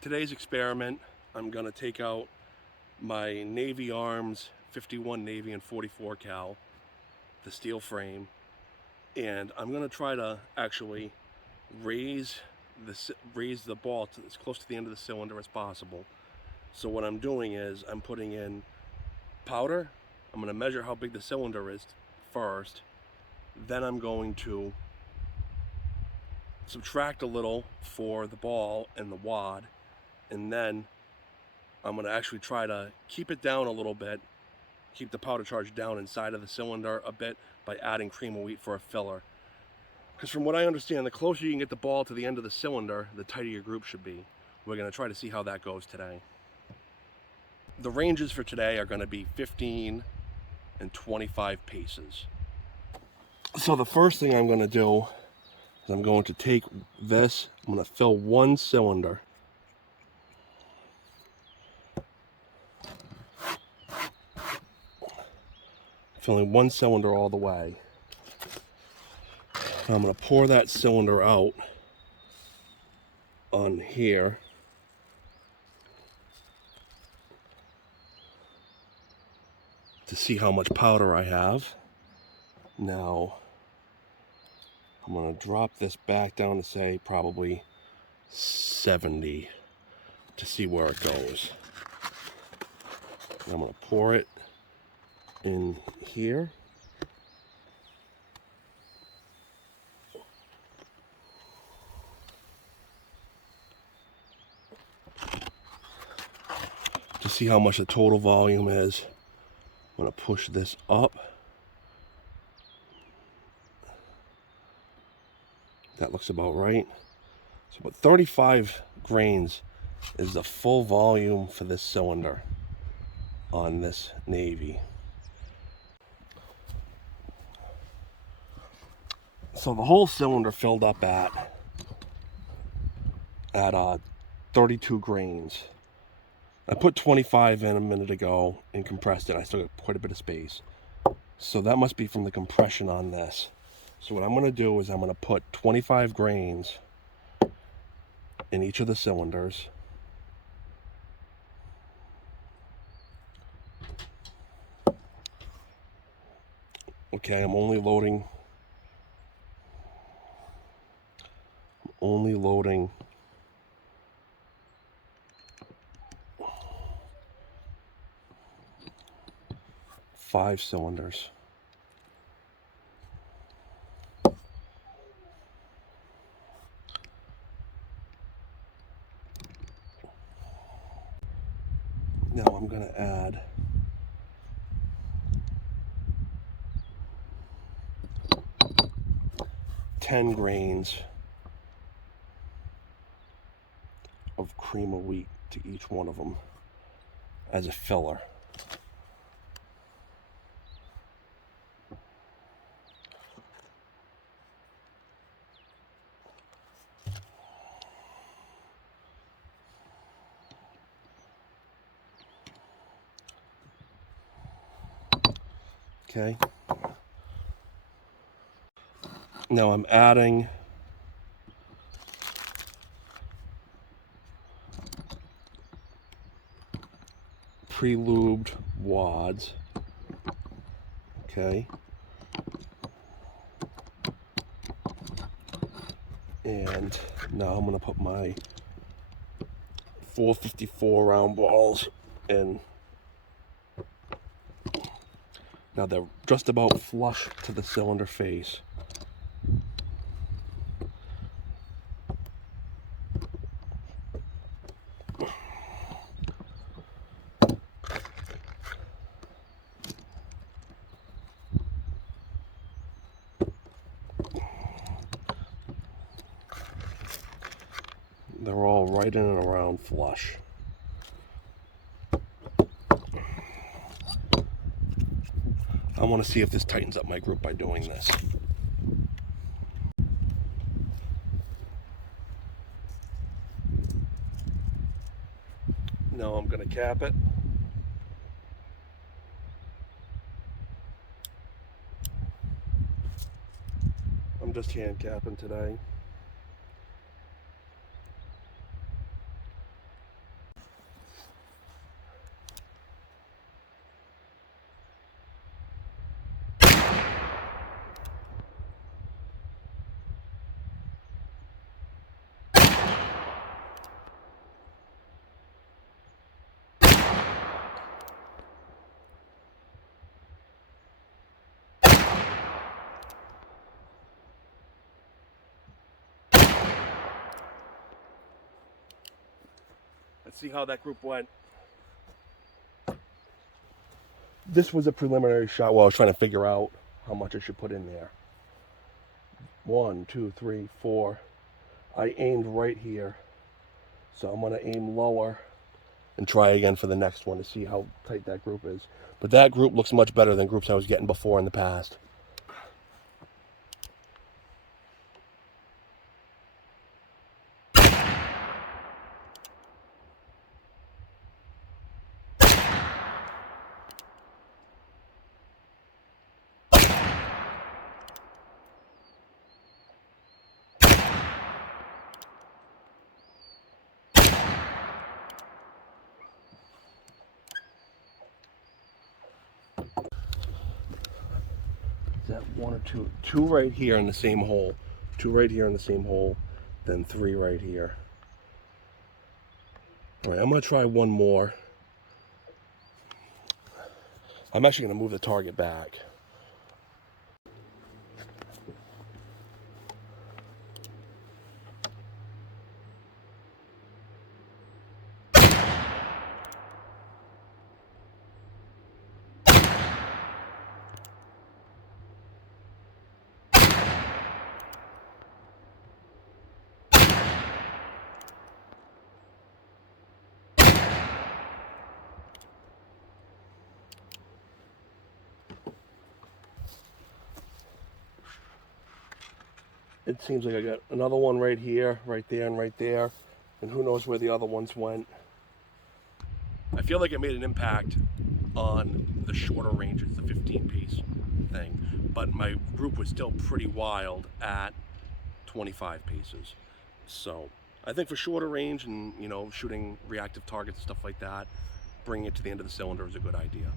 today's experiment, I'm going to take out my Navy Arms 51 Navy and 44 cal, the steel frame, and I'm going to try to actually raise the ball to as close to the end of the cylinder as possible. So what I'm doing is I'm putting in powder. I'm going to measure how big the cylinder is first. Then I'm going to subtract a little for the ball and the wad, and then I'm going to actually try to keep it down a little bit, keep the powder charge down inside of the cylinder a bit by adding cream of wheat for a filler. Because from what I understand, the closer you can get the ball to the end of the cylinder, the tighter your group should be. We're going to try to see how that goes today. The ranges for today are going to be 15 and 25 paces. So the first thing I'm going to do is I'm going to take this, I'm going to fill one cylinder. Filling one cylinder all the way. Now I'm going to pour that cylinder out on here. To see how much powder I have. Now I'm going to drop this back down to say probably 70 to see where it goes. And I'm going to pour it in here. To see how much the total volume is. I'm going to push this up. That looks about right. So about 35 grains is the full volume for this cylinder on this Navy. So the whole cylinder filled up at 32 grains. I put 25 in a minute ago and compressed it. I still got quite a bit of space. So that must be from the compression on this. So what I'm going to do is I'm going to put 25 grains in each of the cylinders. Okay, I'm only loading 5 cylinders. Now I'm going to add 10 grains of cream of wheat to each one of them as a filler. Okay. Now I'm adding pre-lubed wads. Okay. And now I'm going to put my 454 round balls in. Now they're just about flush to the cylinder face. They're all right in and around flush. I want to see if this tightens up my group by doing this. Now I'm going to cap it. I'm just hand capping today. Let's see how that group went. This was a preliminary shot while I was trying to figure out how much I should put in there. 1, 2, 3, 4. I aimed right here. So I'm going to aim lower and try again for the next one to see how tight that group is. But that group looks much better than groups I was getting before in the past. Is that 1 or 2? 2 right here in the same hole. 2 right here in the same hole. Then 3 right here. All right, I'm going to try one more. I'm actually going to move the target back. It seems like I got another one right here, right there, and right there. And who knows where the other ones went. I feel like it made an impact on the shorter ranges, the 15-piece thing. But my group was still pretty wild at 25 pieces. So I think for shorter range and, you know, shooting reactive targets and stuff like that, bringing it to the end of the cylinder is a good idea.